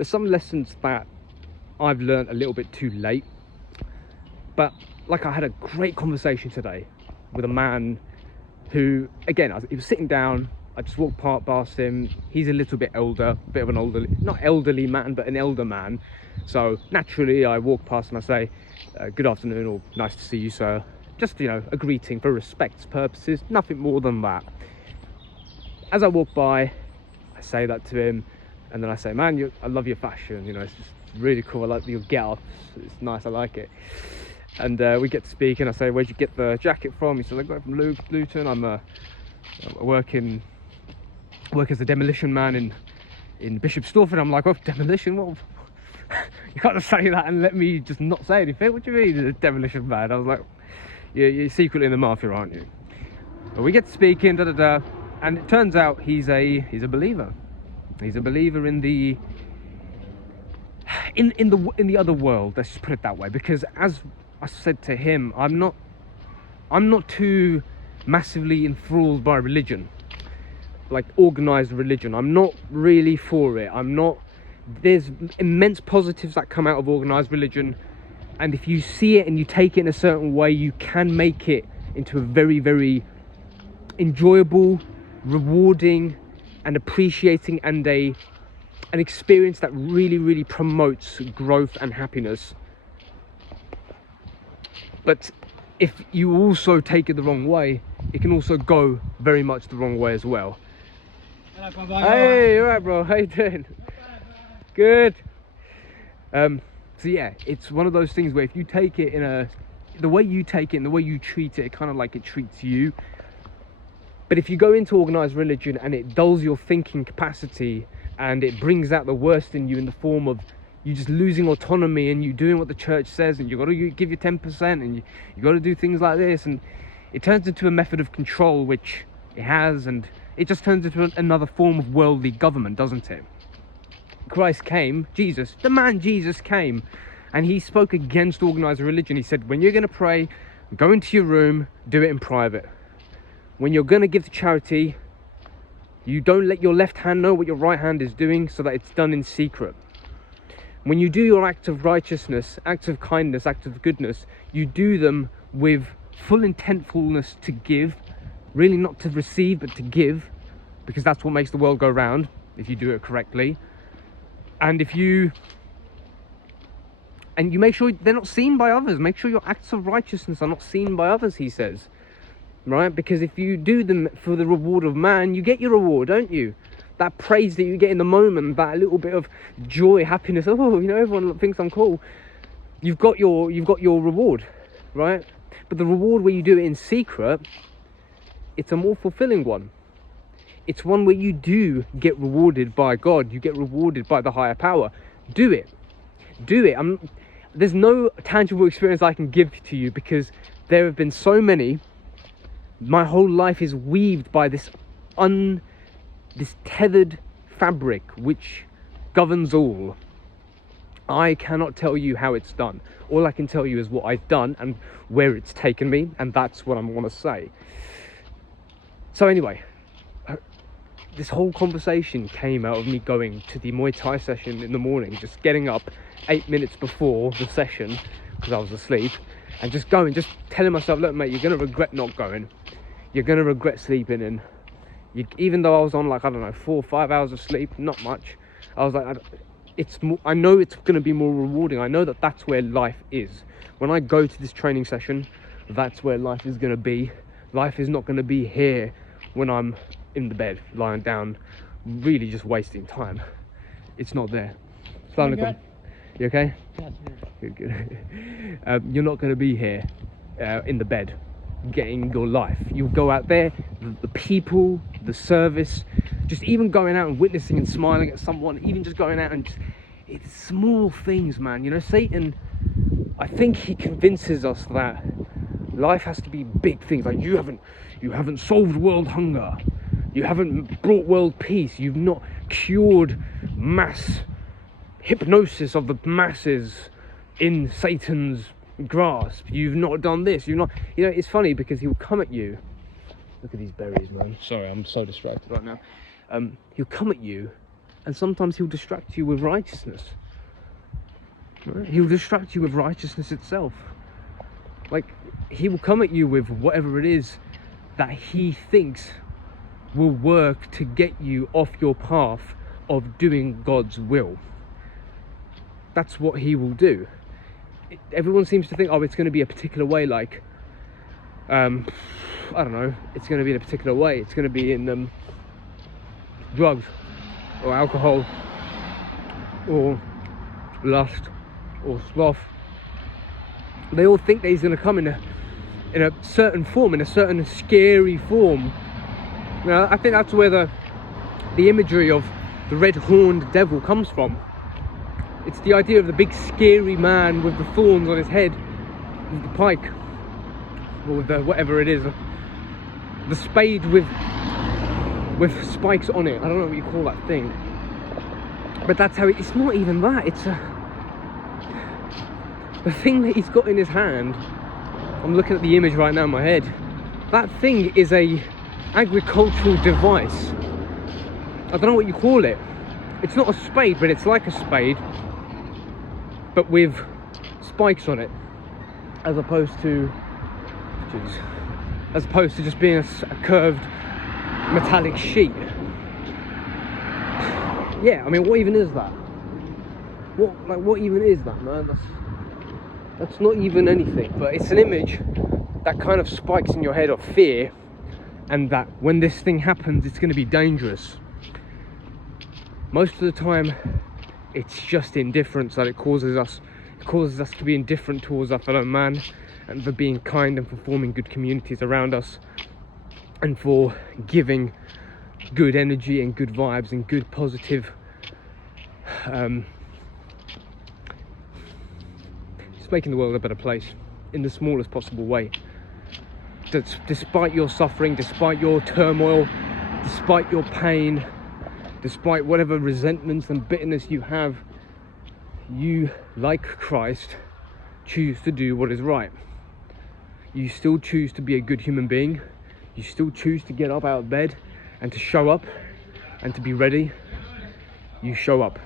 there's some lessons that I've learned a little bit too late. But like, I had a great conversation today with a man who, again, he was sitting down. I just walked past him. He's a little bit older, a bit of an elderly, not elderly man, but an elder man. So naturally, I walk past and I say, good afternoon, or nice to see you, sir. Just, you know, a greeting for respect purposes, nothing more than that. As I walk by, I say that to him, and then I say, man, I love your fashion, you know, it's just really cool. I like your get-ups, it's nice, I like it. And we get to speak, and I say, where'd you get the jacket from? He says, I got it from Luton. I work as a demolition man in Bishop Stortford. I'm like, oh, demolition? What? You can't say that and let me just not say anything. What do you mean, a demolition man? I was like, you're secretly in the mafia, aren't you? But we get to speaking, and it turns out he's a believer. He's a believer in the other world. Let's just put it that way. Because as I said to him, I'm not too massively enthralled by religion, like organized religion. I'm not really for it. There's immense positives that come out of organized religion, and if you see it and you take it in a certain way, you can make it into a very, very enjoyable, rewarding and appreciating, and an experience that really, really promotes growth and happiness. But if you also take it the wrong way, it can also go very much the wrong way as well. Hello, bye. Hey, you alright, bro? How you doing? Good. So yeah, it's one of those things where if you take it the way you take it and the way you treat it, kind of like it treats you. But if you go into organized religion and it dulls your thinking capacity and it brings out the worst in you in the form of you just losing autonomy and you doing what the church says, and you got to give your 10%, and you got to do things like this, and it turns into a method of control, which it has, and it just turns into another form of worldly government, doesn't it? Christ came, the man Jesus came, and he spoke against organized religion. He said, when you're going to pray, go into your room, do it in private. When you're going to give to charity, you don't let your left hand know what your right hand is doing, so that it's done in secret. When you do your acts of righteousness, acts of kindness, acts of goodness, you do them with full intentfulness to give, really not to receive, but to give, because that's what makes the world go round, if you do it correctly. And you make sure they're not seen by others. Make sure your acts of righteousness are not seen by others, he says. Right? Because if you do them for the reward of man, you get your reward, don't you? That praise that you get in the moment, that little bit of joy, happiness, oh, you know, everyone thinks I'm cool. You've got your reward, right? But the reward where you do it in secret, it's a more fulfilling one. It's one where you do get rewarded by God. You get rewarded by the higher power. Do it. There's no tangible experience I can give to you, because there have been so many. My whole life is weaved by this tethered fabric which governs all. I cannot tell you how it's done. All I can tell you is what I've done and where it's taken me, and that's what I want to say. So anyway, this whole conversation came out of me going to the Muay Thai session in the morning, just getting up 8 minutes before the session because I was asleep, and just telling myself, look mate, you're going to regret not going. You're going to regret sleeping in. Even though I was on, like, I don't know, 4 or 5 hours of sleep, not much, I was like, I know it's going to be more rewarding. I know that that's where life is. When I go to this training session, that's where life is going to be. Life is not going to be here when I'm in the bed, lying down, really just wasting time. It's not there. Assalamu alaikum. You okay? Good. You're not going to be here in the bed getting your life. You'll go out there, the people, the service, just even going out and witnessing and smiling at someone, even just going out and it's small things, man. You know, Satan, I think he convinces us that life has to be big things. Like, you haven't solved world hunger, you haven't brought world peace, you've not cured mass hypnosis of the masses in Satan's grasp, you've not done this, you've not, you know. It's funny because he'll come at you. Look at these berries, man. Sorry, I'm so distracted right now. He'll come at you And sometimes he'll distract you with righteousness. Right? He'll distract you with righteousness itself. Like, he will come at you with whatever it is that he thinks will work to get you off your path of doing God's will. That's what he will do. Everyone seems to think, oh, it's going to be a particular way, like, I don't know, it's going to be in a particular way. It's going to be in drugs or alcohol or lust or sloth. They all think that he's going to come in a certain form, in a certain scary form. You know, I think that's where the imagery of the red-horned devil comes from. It's the idea of the big scary man with the thorns on his head, with the pike, or with the whatever it is, the spade with spikes on it. I don't know what you call that thing, but that's how it's not even that. It's the thing that he's got in his hand. I'm looking at the image right now in my head. That thing is a agricultural device. I don't know what you call it. It's not a spade, but it's like a spade, but with spikes on it, as opposed to just being a curved metallic sheet. Yeah, I mean, what even is that? What even is that, man? That's not even anything, but it's an image that kind of spikes in your head of fear, and that when this thing happens, it's going to be dangerous. Most of the time, it's just indifference that it causes us to be indifferent towards our fellow man, and for being kind and for forming good communities around us, and for giving good energy and good vibes and good positive just making the world a better place in the smallest possible way. Despite your suffering, despite your turmoil, despite your pain, despite whatever resentments and bitterness you have, you, like Christ, choose to do what is right. You still choose to be a good human being. You still choose to get up out of bed and to show up and to be ready. You show up.